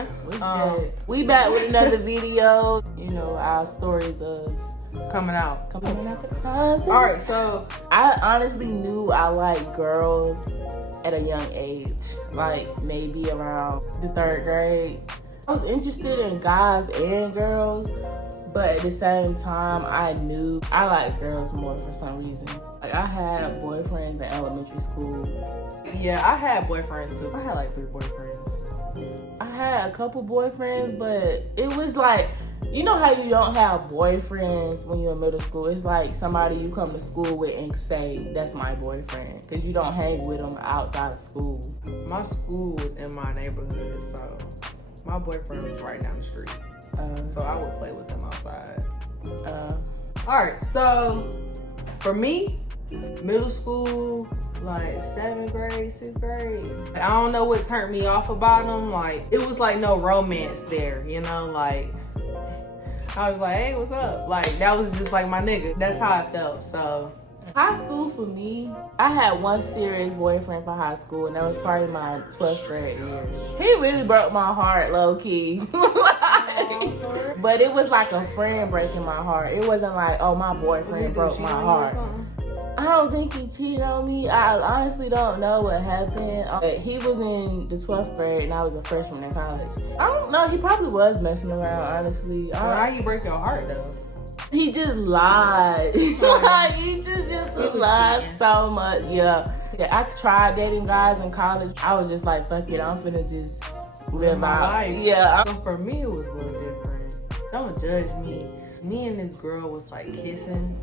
everyone. We back with another video. You know, our stories of coming out the closet. All right, so I honestly knew I liked girls at a young age, like maybe around the 3rd grade. I was interested in guys and girls, but at the same time, I knew I liked girls more for some reason. Like, I had boyfriends in elementary school. Yeah, I had boyfriends too. I had like 3 boyfriends. I had a couple boyfriends, but it was like, you know how you don't have boyfriends when you're in middle school? It's like somebody you come to school with and say, that's my boyfriend, because you don't hang with them outside of school. My school was in my neighborhood, so my boyfriend was right down the street. So I would play with him outside. All right, so for me, middle school, like 7th grade, 6th grade, I don't know what turned me off about him. Like, it was like no romance there, you know? Like, I was like, hey, what's up? Like, that was just like my nigga. That's how I felt, so. High school for me, I had one serious boyfriend for high school, and that was probably my 12th grade year. He really broke my heart, low-key. But it was like a friend breaking my heart. It wasn't like, oh, my boyfriend broke my heart. I don't think he cheated on me. I honestly don't know what happened. He was in the 12th grade and I was a freshman in college. I don't know. He probably was messing around, honestly. Well, how he break your heart, though? He just lied. Like, he just lied so much. Yeah, I tried dating guys in college. I was just like, fuck it, I'm finna just live my out. life. Yeah. So for me, it was a little different. Don't judge me. Me and this girl was like kissing,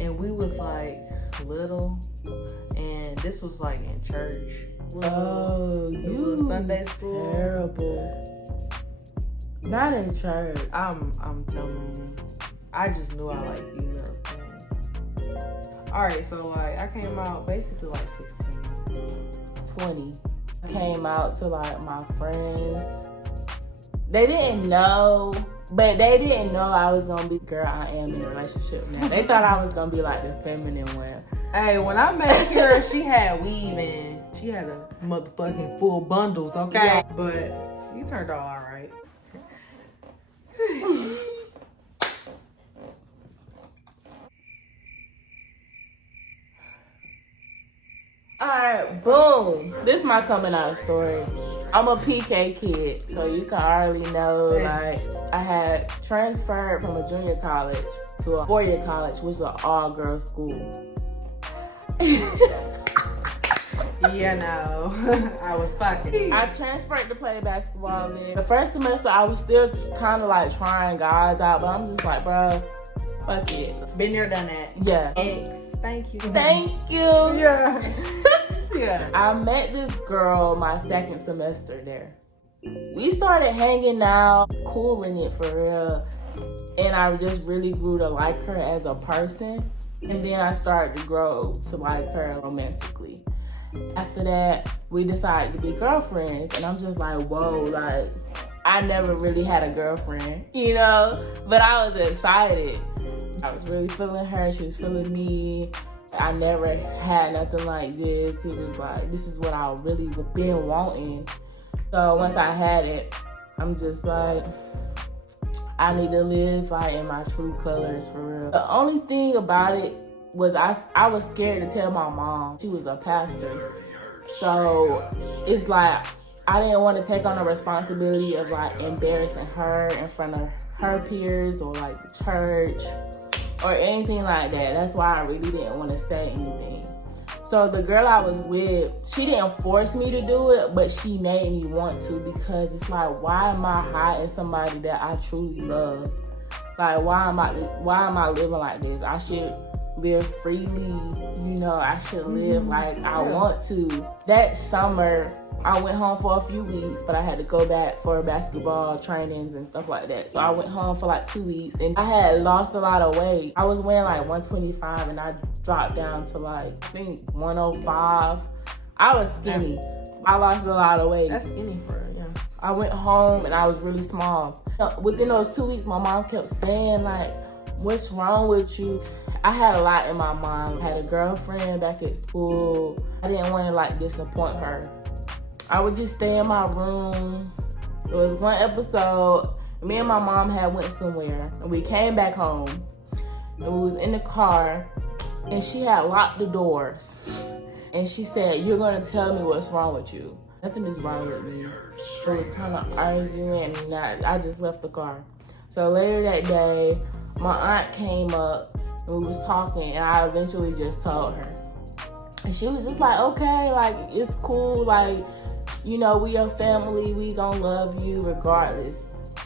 and we was like little, and this was like in church. Oh, you Sunday school. Terrible. Not in church. I'm telling you, I just knew I liked females then. All right, so like I came out basically like 16, 20. I came out to like my friends. They didn't know. But they didn't know I was gonna be, girl, I am in a relationship now. They thought I was gonna be like the feminine one. Hey, when I met her, she had weave and she had a motherfucking full bundles, okay? Yeah. But you turned out all right. Alright, boom. This is my coming out story. I'm a PK kid, so you can already know, like, I had transferred from a junior college to a 4-year college, which is an all-girls school. Yeah, no. I was fucking. I transferred to play basketball there. The first semester, I was still kind of like trying guys out, but I'm just like, bro, fuck it. Been there, done that. Yeah. Thank you. Thank you. Yeah. Yeah. I met this girl my 2nd semester there. We started hanging out, cooling it for real. And I just really grew to like her as a person. And then I started to grow to like her romantically. After that, we decided to be girlfriends. And I'm just like, whoa, like, I never really had a girlfriend, you know? But I was excited. I was really feeling her, she was feeling me. I never had nothing like this. It was like, this is what I really been wanting. So once I had it, I'm just like, I need to live like in my true colors for real. The only thing about it was I was scared to tell my mom. She was a pastor. So it's like, I didn't want to take on the responsibility of like embarrassing her in front of her peers or like the church or anything like that. That's why I really didn't want to say anything. So the girl I was with, she didn't force me to do it, but she made me want to, because it's like, why am I hiding somebody that I truly love? Like, why am I living like this? I should live freely, you know, I should live like I want to. That summer, I went home for a few weeks, but I had to go back for basketball trainings and stuff like that. So I went home for like 2 weeks, and I had lost a lot of weight. I was weighing like 125, and I dropped down to like, I think 105. I was skinny. I lost a lot of weight. That's skinny for her, yeah. I went home, and I was really small. Within those 2 weeks, my mom kept saying like, what's wrong with you? I had a lot in my mind. I had a girlfriend back at school. I didn't want to like disappoint her. I would just stay in my room It was one episode, me and my mom had went somewhere, and we came back home, and we was in the car, and she had locked the doors. And she said, "You're gonna tell me what's wrong with you." Nothing is wrong with me. It was kind of arguing, and I just left the car. So later that day, my aunt came up, and we was talking, and I eventually just told her. And she was just like, "Okay, like, it's cool, like, you know, we your family, we gonna love you regardless."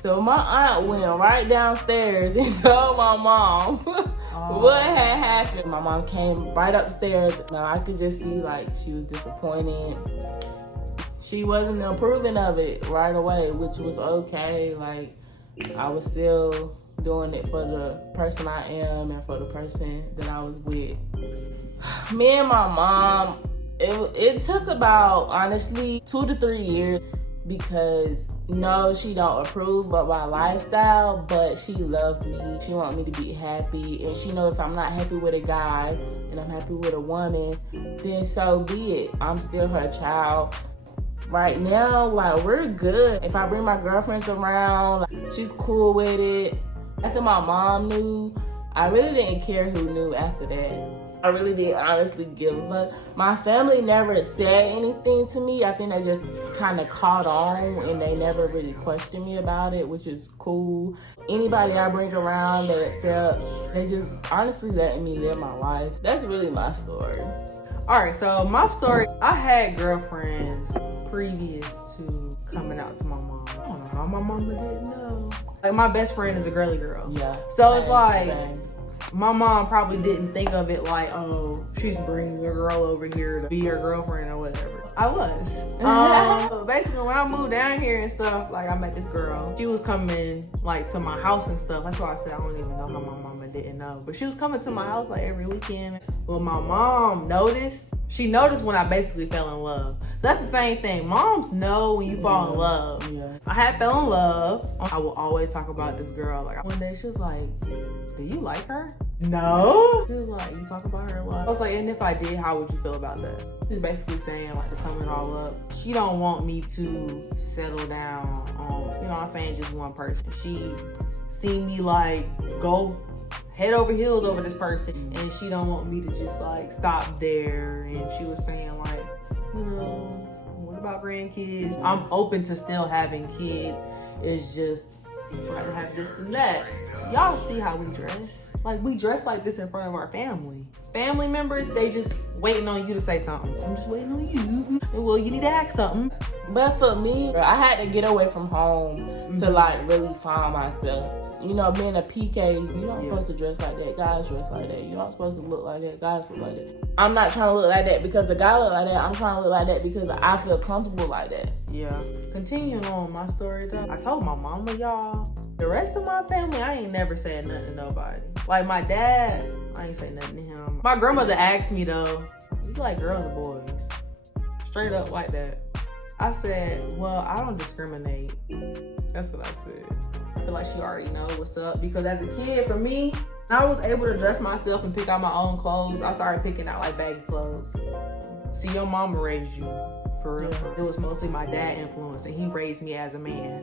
So my aunt went right downstairs and told my mom what had happened. My mom came right upstairs. Now I could just see like she was disappointed. She wasn't approving of it right away, which was okay. Like, I was still doing it for the person I am and for the person that I was with. Me and my mom, it took about, honestly, 2 to 3 years. Because no, she don't approve of my lifestyle, but she loved me. She want me to be happy, and she know if I'm not happy with a guy and I'm happy with a woman, then so be it. I'm still her child. Right now, like, we're good. If I bring my girlfriends around, like, she's cool with it. After my mom knew, I really didn't care who knew after that. I really did honestly give a fuck. My family never said anything to me. I think they just kind of caught on, and they never really questioned me about it, which is cool. Anybody I bring around, they accept. They just honestly letting me live my life. That's really my story. All right, so my story, I had girlfriends previous to coming out to my mom. I don't know how my mama didn't know. Like, my best friend is a girly girl. Yeah. So it's like, my mom probably didn't think of it like, oh, she's bringing a girl over here to be her girlfriend or whatever. I was. So basically, when I moved down here and stuff, like, I met this girl. She was coming, like, to my house and stuff. That's why I said I don't even know how my mama didn't know. But she was coming to my house, like, every weekend. Well, my mom noticed. She noticed when I basically fell in love. That's the same thing. Moms know when you fall in love. Yeah. I had fell in love. I will always talk about this girl. Like, one day she was like, "Do you like her?" No. She was like, "You talk about her a lot." I was like, "And if I did, how would you feel about that?" She's basically saying, like, to sum it all up, she don't want me to settle down on, you know what I'm saying, just one person. She seen me, like, go head over heels over this person, and she don't want me to just, like, stop there. And she was saying, like, you know, what about grandkids? I'm open to still having kids. It's just, if I have this and that. Y'all see how we dress. Like, we dress like this in front of our family. Family members, they just waiting on you to say something. I'm just waiting on you. Well, you need to ask something. But for me, I had to get away from home to, like, really find myself. You know, being a PK, you're not supposed to dress like that. Guys dress like that. You're not supposed to look like that. Guys look like that. I'm not trying to look like that because the guy look like that. I'm trying to look like that because I feel comfortable like that. Yeah. Continuing on my story, though, I told my mama, y'all, the rest of my family, I ain't never said nothing to nobody. Like, my dad, I ain't say nothing to him. My grandmother asked me, though, "You like girls or boys?" Straight up like that. I said, "Well, I don't discriminate." That's what I said. I feel like she already know what's up, because as a kid, for me, I was able to dress myself and pick out my own clothes. I started picking out, like, baggy clothes. See, your mama raised you, for real. Yeah. It was mostly my dad influence, and he raised me as a man.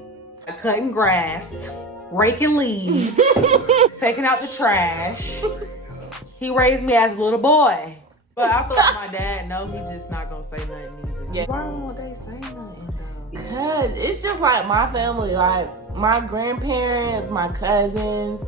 Cutting grass, raking leaves, taking out the trash. He raised me as a little boy. But I feel like my dad knows he's just not gonna say nothing either. Yeah. Why won't they say nothing though? Cause it's just like my family, like my grandparents, my cousins,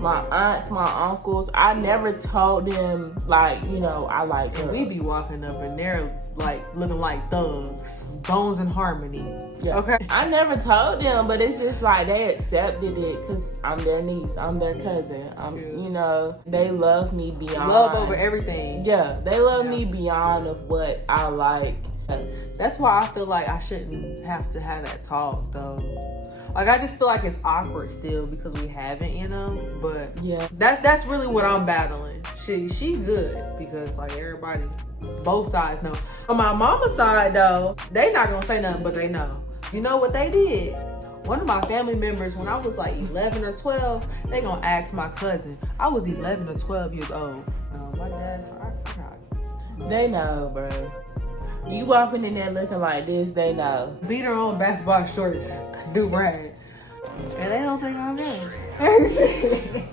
my aunts, my uncles. I never told them, like, you know, I like girls. We be walking up and they're like looking like thugs, Bones and Harmony. Yeah. Okay. I never told them, but it's just like they accepted it because I'm their niece, I'm their cousin. You know, they love me beyond. Love over everything. Yeah, they love me beyond of what I like. That's why I feel like I shouldn't have to have that talk though. Like, I just feel like it's awkward still because we haven't, you know. But yeah, that's really what I'm battling. She good because, like, everybody, both sides know. On my mama's side though, they not gonna say nothing, but they know. You know what they did? One of my family members, when I was like 11 or 12, they gonna ask my cousin. I was 11 or 12 years old. My dad's, they know, bro. You walking in there looking like this, they know. Beat her on basketball shorts, do rag. And they don't think I'm there.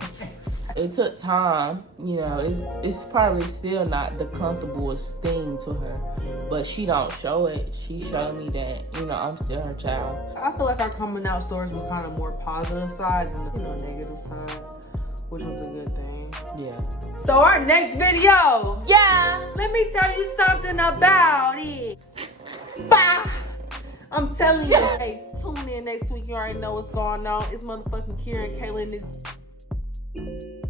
It took time, you know, it's probably still not the comfortablest thing to her, but she don't show it. She showed me that, you know, I'm still her child. I feel like our coming out stories was kind of more positive side than the, you know, negative side, which was a good thing. Yeah. So our next video, Yeah. let me tell you something about it. Bye. I'm telling you, hey, tune in next week. You already know what's going on. It's motherfucking Kira and Kayla in this.